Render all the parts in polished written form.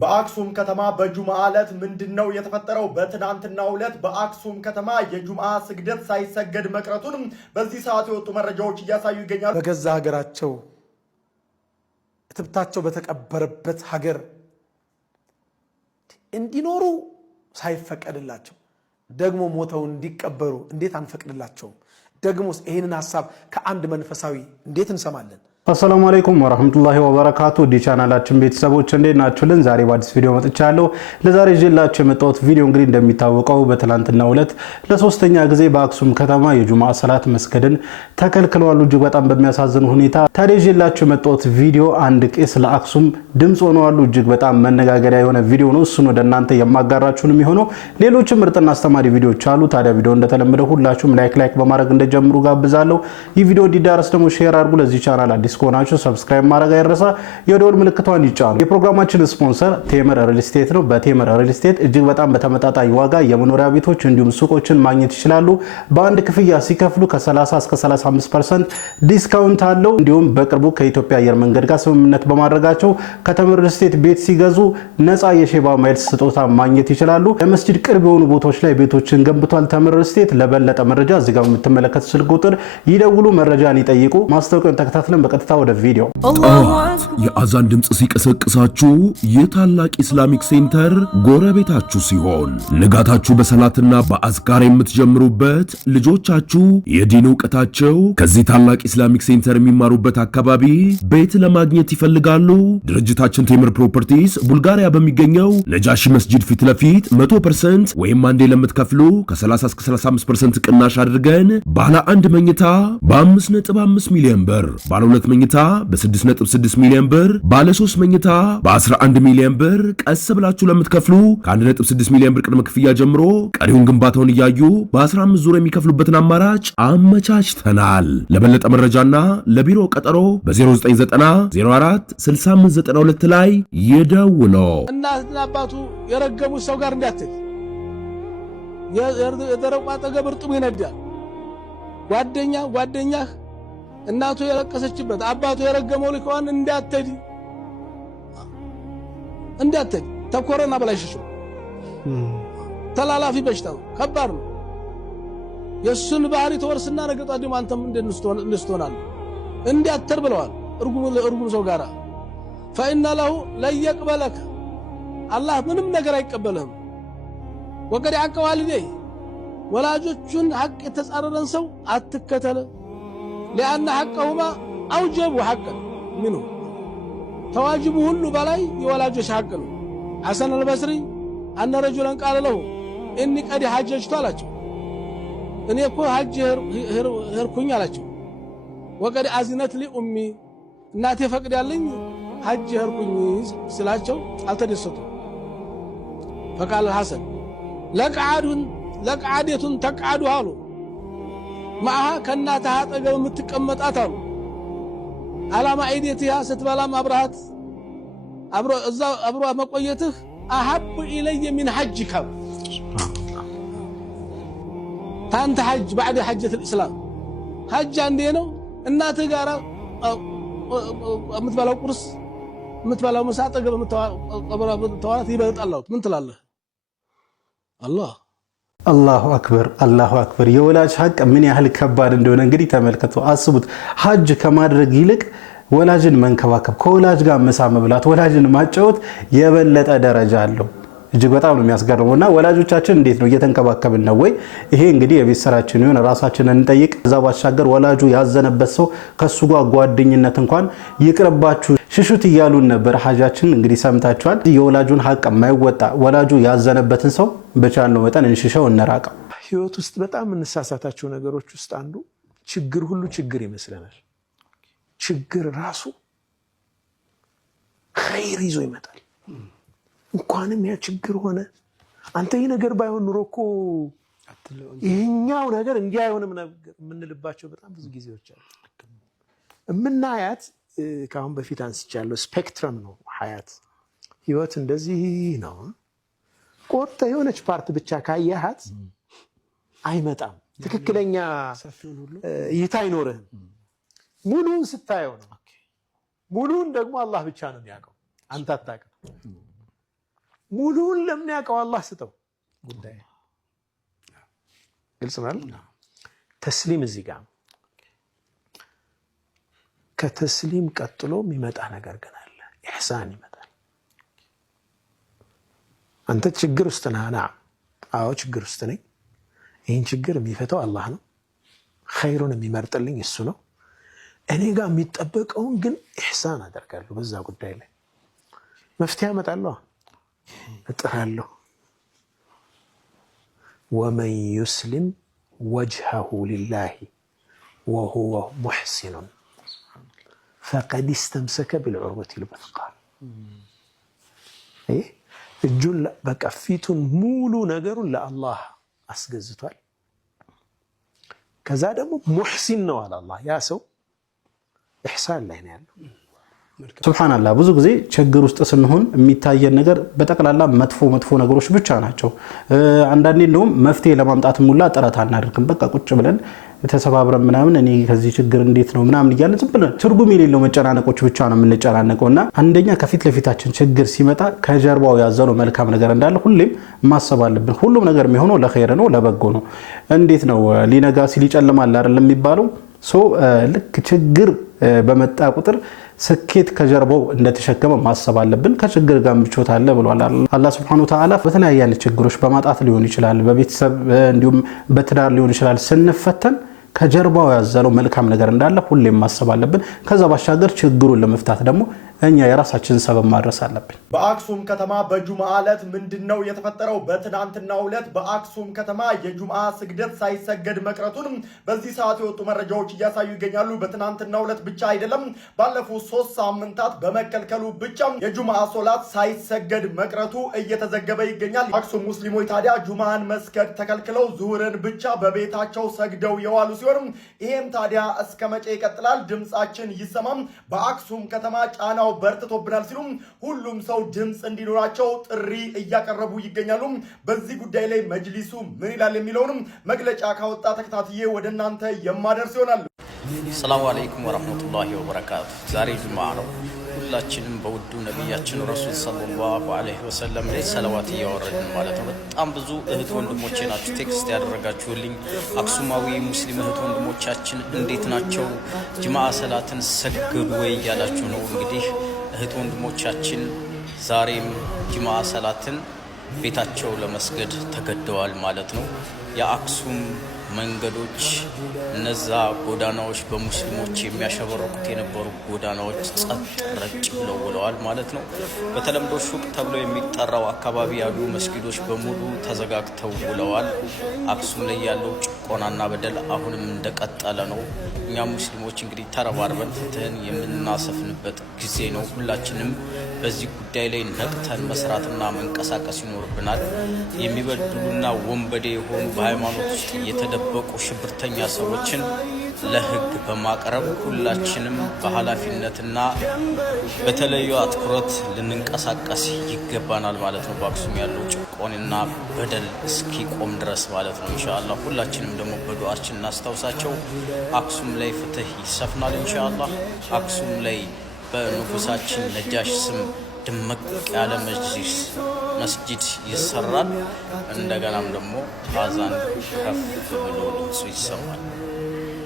በአክሱም ከተማ በጁምዓ ዕለት ምንድነው የተፈጠረው? በትናንትናው ዕለት በአክሱም ከተማ የጁምዓ ስግደት ሳይሰገድ መቅረቱን በዚህ ሰዓት የወጡ መረጃዎች እያሳዩ ይገኛሉ። በገዛ ሀገራቸው እትብታቸው በተቀበረበት ሀገር እንዲኖሩ ሳይፈቀድላቸው ደግሞ ሞተው እንዲቀበሩ እንዴት አንፈቅድላቸውም? ደግሞስ ይሄንን ሐሳብ ከአንድ መንፈሳዊ እንዴት እንሰማለን? አሰላሙ አለይኩም ወራህመቱላሂ ወበረካቱ ዲ ቻናላችን ቤተሰቦች እንዴት ናችሁልን? ዛሬ በአዲስ ቪዲዮ መጥቻለሁ። ለዛሬ ይዤላችሁ የመጣሁት ቪዲዮ እንግዲህ እንደሚታወቀው በትላንትናው ዕለት ለሶስተኛ ጊዜ በአክሱም ከተማ የጁምዓ ሰላት መስገድን ተከልክለዋል፣ እጅግ በጣም በሚያሳዝን ሁኔታ። ታዲያ ይዤላችሁ የመጣሁት ቪዲዮ አንድ ቄስ ለአክሱም ድምጽ ሆነዋል። እጅግ በጣም መነጋገሪያ የሆነ ቪዲዮ ነው። እሱን ወደ እናንተ የማጋራችሁን የሚሆነው ሌሎችም ምርጥና አስተማሪ ቪዲዮዎች አሉ። ታዲያ ቪዲዮ እንደተለመደው ሁላችሁም ላይክ በማድረግ እንደጀምሩ ጋብዛለሁ። ይህ ቪዲዮ እንዲዳረስ ደግሞ ሼር አድርጉ። ለዚህ ቻናል አዲስ ከሆናችሁ ሰብስክራይብ ማድረግ አይረሳ፣ የደወል ምልክቷን ይጫኑ። የፕሮግራማችን ስፖንሰር ቴምር ሪል ስቴት ነው። በቴምር ሪል ስቴት እጅግ በጣም በተመጣጣኝ ዋጋ የመኖሪያ ቤቶች እንዲሁም ሱቆችን ማግኘት ይችላሉ። በአንድ ክፍያ ሲከፍሉ ከ30 እስከ 35% ዲስካውንት አለው። እንዲሁም በቅርቡ ከኢትዮጵያ አየር መንገድ ጋር ስምምነት በማድረጋቸው ከቴምር ሪል ስቴት ቤት ሲገዙ ነፃ የሼባ ማይልስ ስጦታ ማግኘት ይችላሉ። ለመስጂድ ቅርብ የሆኑ ቦታዎች ላይ ቤቶችን ገንብቷል ቴምር ሪል ስቴት። ለበለጠ መረጃ እዚህ ጋር የምትመለከቱት ስልክ ቁጥር ይደውሉ፣ መረጃን ይጠይቁ። ማስታወቂያውን ተከታትለን በቀጥታ ወደ ቪዲዮ። ጠዋት የአዛን ድምጽ ሲቀሰቅሳችሁ የታላቅ ኢስላሚክ ሴንተር ጎረቤታችሁ ሲሆን ንጋታችሁ በሰላትና በአዝካር የምትጀምሩበት፣ ልጆቻችሁ የዲን ዕውቀታቸው ከዚህ ታላቅ ኢስላሚክ ሴንተር የሚማሩበት አካባቢ ቤት ለማግኘት ይፈልጋሉ? ድርጅታችን ቴምር ፕሮፐርቲስ ቡልጋሪያ በሚገኘው ነጃሺ መስጂድ ፊት ለፊት 100% ወይም አንዴ ለምትከፍሉ ከ30 እስከ 35% ቅናሽ አድርገን ባለ አንድ መኝታ በ5.5 ሚሊዮን ብር፣ ባለ ሁለት መኝታ በ6.6 ሚሊዮን ብር፣ ባለ 3 መኝታ በ11 ሚሊዮን ብር ቀስ ብላችሁ ለምትከፍሉ ከ1.6 ሚሊዮን ብር ቅድመ ክፍያ ጀምሮ ቀሪውን ግንባታውን እያዩ በ15 ዙር የሚከፍሉበትን አማራጭ አመቻችተናል። ለበለጠ መረጃና ለቢሮ ቀጠሮ በ0990 04 6592 ላይ ይደውሉ። እናትና አባቱ የረገሙት ሰው ጋር እንዳትል፣ የደረቁ አጠገብ እርጥቡ ይነዳል። ጓደኛህ እናቱ የለቀሰችበት አባቱ የረገመው ልከዋን እንዳትሄድ ተኮረና በላሽሽ ተላላፊ በሽታ ነው፣ ከባድ ነው። የሱን ባህሪ ተወርስና ነገጣ ደግሞ አንተም እንደስተሆናል እንዳትተር ብለዋል። እርጉም ሰው ጋራ فإن له لا يقبلك الله ምንም ነገር አይቀበልህም። ወቀዲ ሐቅ ዋልደይ ወላጆቹን ሐቅ የተጻረረን ሰው አትከተለ لأن حقهما أوجب حقا منه تواجبه كله بلاي يولاجوش حقا. حسن البصري أن رجلا قال له إني قد حججت አላቸው። እኔ እኮ ሐጅ ሄርኩኝ አላቸው። ወቀዲ አዝነት ሊኡሚ እናቴ ፈቅዳለኝ ሐጅ ሄርኩኝ ስላቸው አልተደሰቱም። فقال الحسن لقعدة تقعد አሉ معها كناتها አጠገብ የምትቀመጣት አሉ። አላማ አይዲቲያ ስትበላም አብራሃት አብሮ መቆየትህ አሐብ ኢለየ ሚን ሐጅከ ታንተ ሐጅ بعد حجة الإسلام ሐጅ አንዴ ነው። እናትህ ጋር የምትበላው ቁርስ የምትበላው ምሳ አጠገብ የምትተዋት ይበልጣል። ምን ትላለህ? አላሁ አክበር። የወላጅ ሐቅ ምን ያህል ከባድ እንደሆነ እንግዲህ ተመልከቱ። አስቡት፣ ሐጅ ከማድረግ ይልቅ ወላጅን መንከባከብ፣ ከወላጅ ጋር ምሳ መብላት፣ ወላጅን ማጫወት የበለጠ ደረጃ አለው። እጅግ በጣም ነው የሚያስገርመውና ወላጆቻችን እንዴት ነው እየተንከባከብን ነው ወይ? ይሄ እንግዲህ የቤት ስራችን ይሁን፣ ራሳችንን እንጠይቅ። ከዛ ባሻገር ወላጁ ያዘነበት ሰው ከሱ ጋር ጓደኝነት እንኳን ይቅርባችሁ ሽሹት እያሉን ነበር። ሐጃችን እንግዲህ ሰምታችኋል። የወላጁን ሐቅ የማይወጣ ወላጁ ያዘነበትን ሰው በቻልነው መጠን እንሽሸው፣ እንራቀው። ህይወት ውስጥ በጣም እንሳሳታቸው ነገሮች ውስጥ አንዱ ችግር ሁሉ ችግር ይመስለናል። ችግር ራሱ ኸይር ይዞ ይመጣል። እንኳንም ያ ችግር ሆነ አንተ ይሄ ነገር ባይሆን ኑሮ እኮ ይሄኛው ነገር እንዲህ አይሆንም ነገር የምንልባቸው በጣም ብዙ ጊዜዎች አሉ። እምናያት ካሁን በፊት አንስቻለሁ፣ ስፔክትረም ነው ሐያት። ህይወት እንደዚህ ነው። ቆርጠ የሆነች ፓርት ብቻ ካያሃት አይመጣም። ትክክለኛ እይታ አይኖርህም። ሙሉን ስታየው ነው። ሙሉን ደግሞ አላህ ብቻ ነው የሚያውቀው፣ አንተ አታውቅም። ሙሉውን ለሚያውቀው አላህ ስጠው ጉዳይ ግልጽ ማለት ተስሊም እዚህ ጋር ከተስሊም ቀጥሎ የሚመጣ ነገር ግን አለ ኢህሳን ይመጣል አንተ ችግር ውስጥ ነህ አዎ ችግር ውስጥ ነኝ ይህን ችግር የሚፈታው አላህ ነው ኸይሩን የሚመርጥልኝ እሱ ነው እኔ ጋር የሚጠበቀውን ግን ኢህሳን አደርጋለሁ በዛ ጉዳይ ላይ መፍትሄ አመጣለሁ እጥራለሁ ወመን ዩስሊም ወጅሀሁ ሊላሂ ወሁወ ሙሕሲኑን ፈቀድ እስተምሰከ ቢልዑርወቲ ልውስቃ እጁን በቃ ፊቱን ሙሉ ነገሩን ለአላህ አስገዝቷል ከዛ ደግሞ ሙሕሲን ነው አለ አላህ ያ ሰው ኢሕሳን ላይ ነው ያለው ሱብሃንአላህ ብዙ ጊዜ ችግር ውስጥ ስንሆን የሚታየን ነገር በጠቅላላ መጥፎ ነገሮች ብቻ ናቸው አንዳንዴ እንደውም መፍትሄ ለማምጣት ሙላ ጥረት አናደርግም በቃ ቁጭ ብለን ተሰባብረን ምናምን እኔ ከዚህ ችግር እንዴት ነው ምናምን ይያለ ዝም ብለን ትርጉም የሌለው መጨናነቆች ብቻ ነው የምንጨናነቀውና አንደኛ ከፊት ለፊታችን ችግር ሲመጣ ከጀርባው ያዘለው መልካም ነገር እንዳለ ሁሌም ማሰብ አለብን ሁሉም ነገር የሚሆነው ለኸይር ነው ለበጎ ነው እንዴት ነው ሊነጋ ሲል ይጨልማል አይደል የሚባለው ልክ ችግር በመጣ ቁጥር ስኬት ከጀርባው እንደተሸከመ ማሰብ አለብን ከችግር ጋር ምቾት አለ ብሏል አላህ Subhanahu Wa Ta'ala በተለያየ ችግሮች በማጣት ሊሆን ይችላል በቤተሰብ እንዲሁም በትዳር ሊሆን ይችላል ስንፈተን ከጀርባው ያዘለው መልካም ነገር እንዳለ ሁሌም ማሰብ አለብን ከዛ ባሻገር ችግሩን ለመፍታት ደግሞ እኛ የራሳችንን ሰበብ ማድረስ አለብን በአክሱም ከተማ በጁምዓ ዕለት ምንድነው የተፈጠረው በትናንትናው ዕለት በአክሱም ከተማ የጁምዓ ስግደት ሳይሰገድ መቅረቱን በዚህ ሰዓት የወጡ መረጃዎች እያሳዩ ይገኛሉ በትናንትናው ዕለት ብቻ አይደለም ባለፉት 3 ሳምንታት በመከልከሉ ብቻ የጁምዓ ሶላት ሳይሰገድ መቅረቱ እየተዘገበ ይገኛል አክሱም ሙስሊሞች ታዲያ ጁምዓን መስገድ ተከልክለው ዙህርን ብቻ በቤታቸው ሰግደው የዋሉ ሲሆን ይሄም ታዲያ እስከመቼ ይቀጥላል ድምጻችን ይሰማም በአክሱም ከተማ ጫናው በርትቶብናል ሲሉ ሁሉም ሰው ድምጽ እንዲኖራቸው ጥሪ እያቀረቡ ይገኛሉ በዚህ ጉዳይ ላይ መጅሊሱ ምን ይላል የሚለውንም መግለጫ ካወጣ ተከታትዬ ወደናንተ የማደርስ ይሆናል ሰላም አለይኩም ወራህመቱላሂ ወበረካቱ ዛሬ ጁምዓ ነው ሁላችንም በውዱ ነብያችን ረሱል ሰለላሁ ዐለይሂ ወሰለም ላይ ሰላዋት ያወረድን ማለት ነው በጣም ብዙ እህት ወንድሞቼ ናችሁ ቴክስት ያደረጋችሁልኝ አክሱማዊ ሙስሊም እህት ወንድሞቻችን እንዴት ናቸው ጁምዓ ሰላትን ሰገዱ ወይ ያላችሁ ነው እንግዲህ እህት ወንድሞቻችን ዛሬም ጁምዓ ሰላትን ቤታቸው ለመስገድ ተገደዋል ማለት ነው የአክሱም መንገዶች እነዛ ጎዳናዎች በሙስሊሞች የሚያሸበረቁት የነበሩ ጎዳናዎች ጸጥ ረጭ ብለው ውለዋል ማለት ነው በተለምዶ ሱቅ ተብሎ የሚጠራው አካባቢ ያሉ መስጊዶች በሙሉ ተዘጋግተው ውለዋል አክሱም ላይ ያለው ጭቆናና በደል አሁንም እንደቀጠለ ነው እኛ ሙስሊሞች እንግዲህ ተረባርበን ፍትህን የምናሰፍንበት ጊዜ ነው ሁላችንም በዚህ ጉዳይ ላይ ነቅተን መስራትና መንቀሳቀስ ይኖርብናል የሚበድሉና ወንበዴ የሆኑ በሃይማኖት ውስጥ የተደበቁ ሽብርተኛ ሰዎችን ለህግ በማቅረብ ሁላችንም በኃላፊነትና በተለዩ አትኩረት ልንንቀሳቀስ ይገባናል ማለት ነው በአክሱም ያለው ጭቆናና በደል እስኪቆም ድረስ ማለት ነው ኢንሻአላህ ሁላችንም ደግሞ በዱዓችን እናስታውሳቸው አክሱም ላይ ፍትህ ይሰፍናል ኢንሻአላህ አክሱም ላይ በንጉሳችን ነጃሽ ስም ድምቅ ያለ መስጂድ ይሰራል እንደገናም ደግሞ አዛን ከፍ ብሎ ድምፁ ይሰማል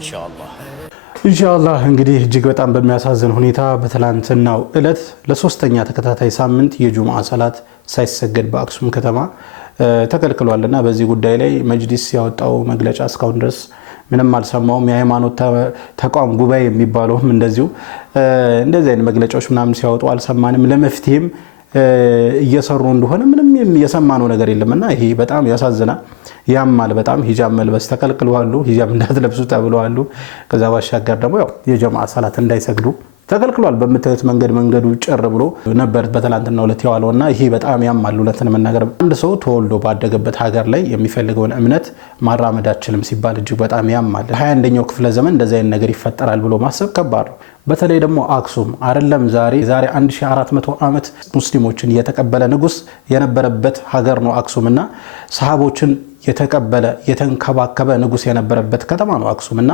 ኢንሻአላህ እንግዲህ እጅግ በጣም በሚያሳዝን ሁኔታ በትላንትናው ዕለት ለሶስተኛ ተከታታይ ሳምንት የጁምዓ ሰላት ሳይሰገድ በአክሱም ከተማ ተከልክሏልና በዚህ ጉዳይ ላይ መጅሊስ ያወጣው መግለጫ እስካሁን ድረስ ምንም አልሰማውም የሃይማኖት ተቋም ጉባኤ የሚባለውም እንደዚህ አይነት መግለጫዎች ምናምን ሲያወጡ አልሰማንም ለመፍትሄም እየሰሩ እንደሆነ ምንም የሰማነው ነገር የለምና ይሄ በጣም ያሳዝናል ያማል በጣም ሂጃብ መልበስ ተከልክሏል ሂጃብ እንዳትለብሱ ተብለዋል ከዛ ባሻገር ደግሞ ያው የጀማዓ ሰላት እንዳይሰግዱ ተከልክሏል በመታየት መንገዱ ጭር ብሎ ነበር በትላንትናው ዕለት ያዋለውና ይሄ በጣም ያማል ለተነ መናገር አንድ ሰው ተወልዶ ባደገበት ሀገር ላይ የሚፈልገውን እምነት ማራመዳችንም ሲባል እጅግ በጣም ያማል 21ኛው ክፍለ ዘመን እንደዚህ አይነት ነገር ይፈጠራል ብሎ ማሰብ ከባድ ነው በተለይ ደግሞ አክሱም አይደለም ዛሬ 1400 ዓመት ሙስሊሞችን የተቀበለ ንጉስ የነበረበት ሀገር ነው አክሱምና ሰሃቦችን የተቀበለ የተንከባከበ ንጉስ የነበረበት ከተማ ነው አክሱምና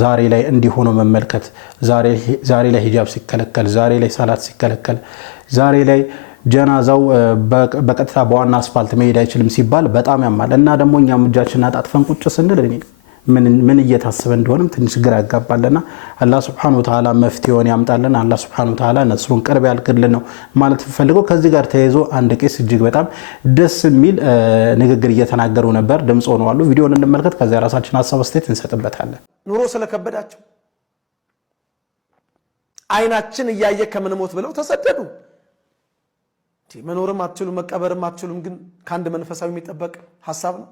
ዛሬ ላይ እንዲሆነ መመልከት ዛሬ ላይ ሂጃብ ሲከለከል ዛሬ ላይ ሰላት ሲከለከል ዛሬ ላይ ጀናዛው በቀጥታ በዋና አስፋልት መሄድ አይችልም ሲባል በጣም ያማል እና ደግሞ እኛም እጃችንን አጣጥፈን ቁጭ ስንል ምን እየታሰበ እንደሆነም ትንሽ ግራ ያጋባልና አላህ Subhanahu Wa Ta'ala መፍትሄውን ያምጣልን። አላህ Subhanahu Wa Ta'ala ነስሩን ቅርብ ያልክልን ነው ማለት ፈልገው። ከዚህ ጋር ተያይዞ አንድ ቄስ እጅግ በጣም ደስ የሚል ንግግር እየተናገሩ ነበር። ድምጽ ሆነዋል። ቪዲዮውን እንመልከት። ከዛ ራሳችን ሐሳብ አስተያየት እንሰጥበታለን። ኑሮ ስለከበዳቸው አይናችን እያየ ከምንሞት ብለው ተሰደዱ። መኖርም አትችሉም መቀበርም አትችሉም፣ ግን ካንድ መንፈሳዊ የሚጠበቅ ሐሳብ ነው።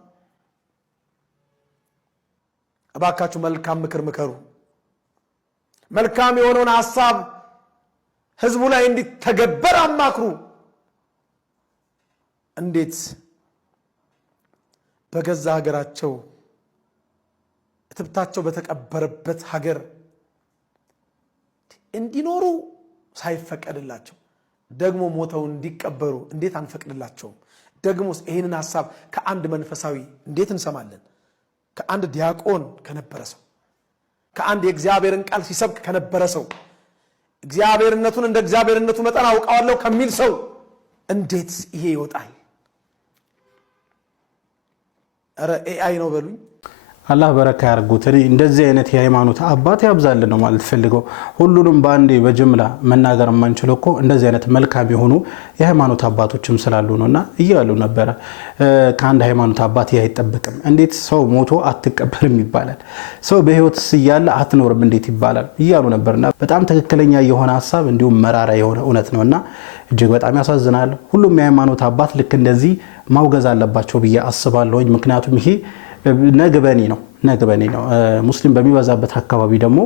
እባካችሁ መልካም ምክር ምከሩ። መልካም የሆነውን ሐሳብ ህዝቡ ላይ እንዲተገበር አማክሩ። እንዴት በገዛ ሀገራቸው እትብታቸው በተቀበረበት ሀገር እንዲኖሩ ሳይፈቀድላቸው ደግሞ ሞተው እንዲቀበሩ እንዴት አንፈቅድላቸውም? ደግሞስ ይሄንን ሐሳብ ከአንድ መንፈሳዊ እንዴት እንሰማለን? ከአንድ ዲያቆን ከነበረ ሰው፣ ከአንድ የእግዚአብሔርን ቃል ሲሰብክ ከነበረ ሰው፣ እግዚአብሔርነቱን እንደ እግዚአብሔርነቱ መጠን አውቀዋለሁ ከሚል ሰው እንዴት ይሄ ይወጣል? አረ ኤአይ ነው በሉኝ። አላህ በረካ ያርጉት። እንደዚህ አይነት የሃይማኖት አባት ያብዛልን ነው ማለት ፈልገው። ሁሉንም ባንዴ በጅምላ መናገር ማንችለው እኮ እንደዚህ አይነት መልካም የሆኑ የሃይማኖት አባቶችም ስላሉ ነውና እያሉ ነበር። ከአንድ ሃይማኖት አባት አይጠበቅም። እንዴት ሰው ሞቶ አትቀበልም ይባላል? ሰው በህይወት ሲያለ አትኖርም እንዴት ይባላል? እያሉ ነበርና በጣም ትክክለኛ የሆነ ሐሳብ እንዲሁም መራራ የሆነ እውነት ነውና እጅግ በጣም ያሳዝናል። ሁሉም የሃይማኖት አባት ልክ እንደዚህ ማውገዝ አለባቸው ብዬ አስባለሁ። ምክንያቱም ይሄ ነግበኔ ነው። ሙስሊም በሚበዛበት አካባቢ ደግሞ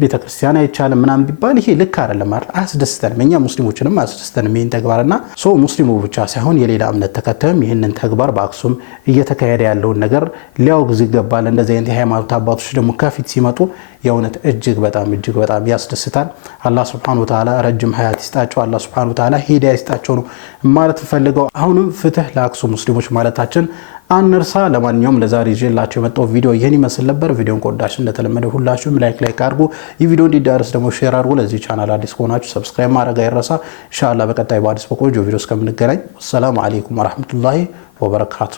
ቤተክርስቲያን አይቻልም ምናምን ቢባል ይሄ ልክ አይደለም ማለት አያስደስተንም። እኛ ሙስሊሞችንም አያስደስተንም ይሄን ተግባርና ሙስሊሙ ብቻ ሳይሆን የሌላ እምነት ተከታይም ይሄንን ተግባር በአክሱም እየተካሄደ ያለውን ነገር ሊያወግዝ ይገባል። እንደዚህ አይነት የሃይማኖት አባቶች ደግሞ ከፊት ሲመጡ የእውነት እጅግ በጣም ያስደስታል። አላህ Subhanahu Wa Ta'ala ረጅም ሀያት ይስጣቸው። አላህ Subhanahu Wa Ta'ala ሂዳያ ይስጣቸው ነው ማለት ፈልገው። አሁንም ፍትህ ለአክሱም ሙስሊሞች ማለታችን አንርሳ። ለማንኛውም ለዛሬ ይዤላችሁ የመጣው ቪዲዮ ይሄን ይመስል ነበር። ቪዲዮን ከወዳችሁ እንደተለመደ ሁላችሁም ላይክ አድርጉ። ይህ ቪዲዮ እንዲዳረስ ደግሞ ሼር አድርጉ። ለዚህ ቻናል አዲስ ከሆናችሁ ሰብስክራይብ ማድረግ አይረሳ። ኢንሻአላህ በቀጣይ በአዲስ በቆንጆ ቪዲዮ እስከምንገናኝ ሰላም አለይኩም ወራህመቱላሂ ወበረካቱ።